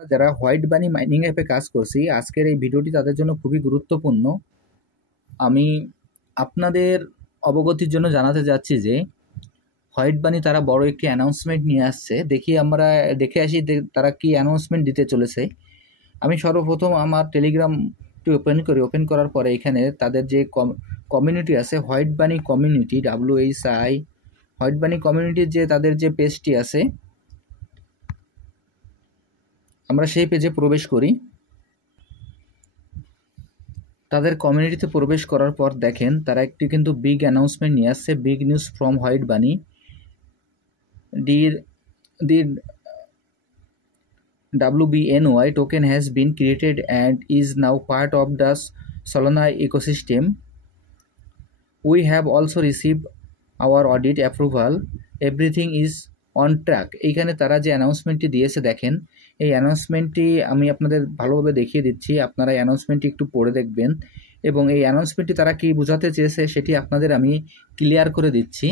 যারা হোয়াইট বানি মাইনিং অ্যাপে কাজ করছি, আজকের এই ভিডিওটি তাদের জন্য খুবই গুরুত্বপূর্ণ। আমি আপনাদের অবগতির জন্য জানাতে যাচ্ছি যে হোয়াইট বানি তারা বড় একটি অ্যানাউন্সমেন্ট নিয়ে আসছে। আমরা দেখে আসি তারা কি অ্যানাউন্সমেন্ট দিতে চলেছে। আমি সর্বপ্রথম আমার টেলিগ্রামটি ওপেন করার পরে এখানে তাদের যে কমিউনিটি আছে, হোয়াইট বানি কমিউনিটি, WHI হোয়াইট বানি কমিউনিটির যে তাদের যে পেজটি আছে, আমরা সেই পেজে প্রবেশ করি। তাদের কমিউনিটিতে প্রবেশ করার পর দেখেন তারা একটি কিন্তু বিগ অ্যানাউন্সমেন্ট নিয়ে আসছে, বিগ নিউজ ফ্রম হোয়াইট বানি। The WBNY token has been created and is now part of the Solana ecosystem. We have also received our audit approval. Everything is on track. এইখানে তারা যে অ্যানাউন্সমেন্টটি দিয়েছে দেখেন, এই অ্যানাউন্সমেন্টটি আমি আপনাদের ভালোভাবে দেখিয়ে দিচ্ছি, আপনারা এই অ্যানাউন্সমেন্টটি একটু পড়ে দেখবেন এবং এই অ্যানাউন্সমেন্টটি তারা কি বোঝাতে চেয়েছে সেটি আপনাদের আমি ক্লিয়ার করে দিচ্ছি।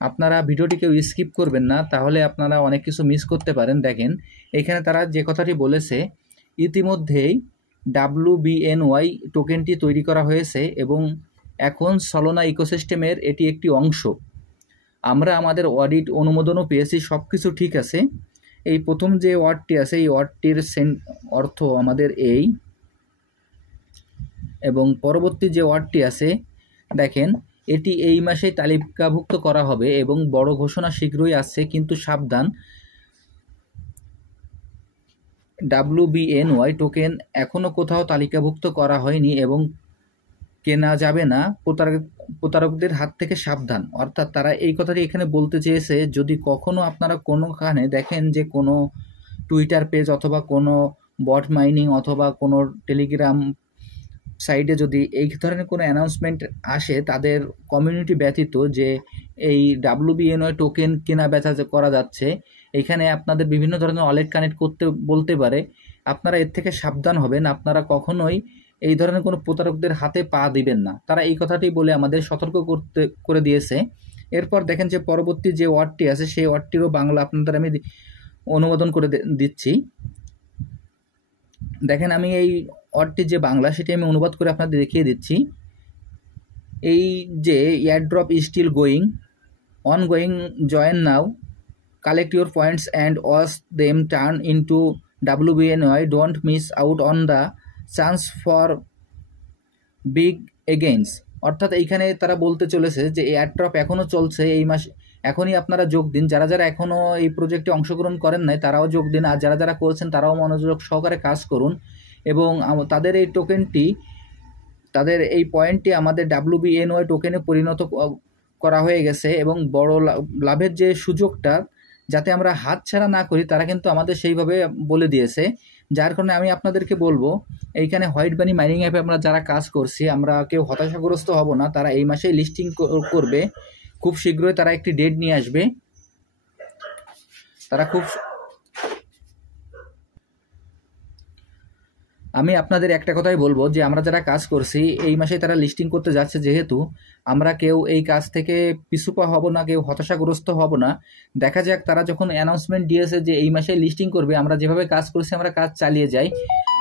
আপনারা ভিডিওটি কেউ স্কিপ করবেন না, তাহলে আপনারা অনেক কিছু মিস করতে পারেন। দেখেন এখানে তারা যে কথাটি বলেছে, ইতিমধ্যেই WBNY টোকেনটি তৈরি করা হয়েছে এবং এখন সলোনা ইকোসিস্টেমের এটি একটি অংশ। আমরা আমাদের অডিট অনুমোদনও পেয়েছি, সব কিছু ঠিক আছে। এই প্রথম যে ওয়ার্ডটি আছে, এই ওয়ার্ডটির অর্থ আমাদের এই, এবং পরবর্তী যে ওয়ার্ডটি আছে দেখেন এটি এই মাসেই তালিকাভুক্ত করা হবে এবং বড় ঘোষণা শীঘ্রই আসছে, কিন্তু সাবধান, WBNY টোকেন এখনও কোথাও তালিকাভুক্ত করা হয়নি এবং কেনা যাবে না, প্রতারকদের হাত থেকে সাবধান। অর্থাৎ তারা এই কথাটি এখানে বলতে চেয়েছে, যদি কখনো আপনারা কোনোখানে দেখেন যে কোনো টুইটার পেজ অথবা কোনো বট মাইনিং অথবা কোনো টেলিগ্রাম সাইটে যদি এই ধরনের কোনো অ্যানাউন্সমেন্ট আসে তাদের কমিউনিটি ব্যতীত যে এই WBNY টোকেন কেনা বেচা করা যাচ্ছে, এখানে আপনাদের বিভিন্ন ধরনের ওয়ালেট কানেক্ট করতে বলতে পারে, আপনারা এর থেকে সাবধান হবেন, আপনারা কখনোই এই ধরনের কোনো প্রতারকদের হাতে পা দিবেন না। তারা এই কথাটি বলে আমাদের সতর্ক করে দিয়েছে। এরপর দেখেন যে পরবর্তী যে ওয়ার্ডটি আছে সেই ওয়ার্ডটিরও বাংলা আপনাদের আমি অনুবাদন করে দিচ্ছি। দেখেন আমি এই ওয়ার্ডটি যে বাংলা সেটি আমি অনুবাদ করে আপনাদের দেখিয়ে দিচ্ছি। এই যে airdrop is still going join now, collect your points and watch them turn into WBNY, don't miss out on the chance for big gains. অর্থাৎ এইখানে তারা বলতে চলেছে যে এয়ারড্রপ এখনও চলছে, এই মাস এখনই আপনারা যোগ দিন, যারা যারা এখনও এই প্রজেক্টে অংশগ্রহণ করেন নাই তারাও যোগ দিন, আর যারা যারা করেছেন তারাও মনোযোগ সহকারে কাজ করুন এবং তাদের এই টোকেনটি, তাদের এই পয়েন্টটি আমাদের WBNY টোকেনে পরিণত করা হয়ে গেছে এবং বড় লাভের যে সুযোগটা যাতে আমরা হাতছাড়া না করি তারা কিন্তু আমাদের সেইভাবে বলে দিয়েছে। যার কারণে আমি আপনাদেরকে বলবো, এইখানে হোয়াইট বানি মাইনিং অ্যাপে আমরা যারা কাজ করছি আমরা কেউ হতাশাগ্রস্ত হব না। তারা এই মাসেই লিস্টিং করবে, খুব শীঘ্রই তারা একটি ডেট নিয়ে আসবে। আমি আপনাদের একটা কথাই বলবো যে আমরা যারা কাজ করছি এই মাসে তারা লিস্টিং করতে যাচ্ছে, যেহেতু আমরা কেউ এই কাজ থেকে পিছুপা হব না, কেউ হতাশাগ্রস্ত হব না। দেখা যাক, তারা যখন অ্যানাউন্সমেন্ট দিয়েছে যে এই মাসে লিস্টিং করবে, আমরা যেভাবে কাজ করছি আমরা কাজ চালিয়ে যাই।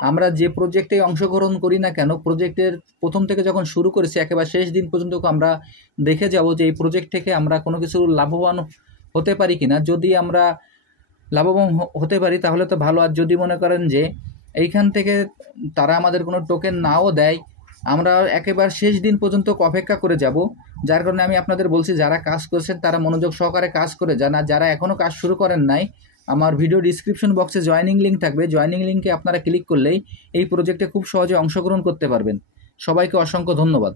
আমরা যে প্রজেক্টে অংশগ্রহণ করি না কেন, প্রজেক্টের প্রথম থেকে যখন শুরু করেছি একেবারে শেষ দিন পর্যন্ত আমরা দেখে যাব যে এই প্রজেক্ট থেকে আমরা কোনো কিছু লাভবান হতে পারি কিনা। যদি আমরা লাভবান হতে পারি তাহলে তো ভালো, আর যদি মনে করেন যে এইখান থেকে তারা আমাদের কোনো টোকেন নাও দেয়, আমরা একেবারে শেষ দিন পর্যন্ত অপেক্ষা করে যাব। যার কারণে আমি আপনাদের বলছি, যারা কাজ করছেন তারা মনোযোগ সহকারে কাজ করে যান, আর যারা এখনও কাজ শুরু করেন নাই, আমার ভিডিও ডিসক্রিপশন বক্সে জয়েনিং লিঙ্ক থাকবে, জয়েনিং লিঙ্কে আপনারা ক্লিক করলেই এই প্রজেক্টে খুব সহজে অংশগ্রহণ করতে পারবেন। সবাইকে অসংখ্য ধন্যবাদ।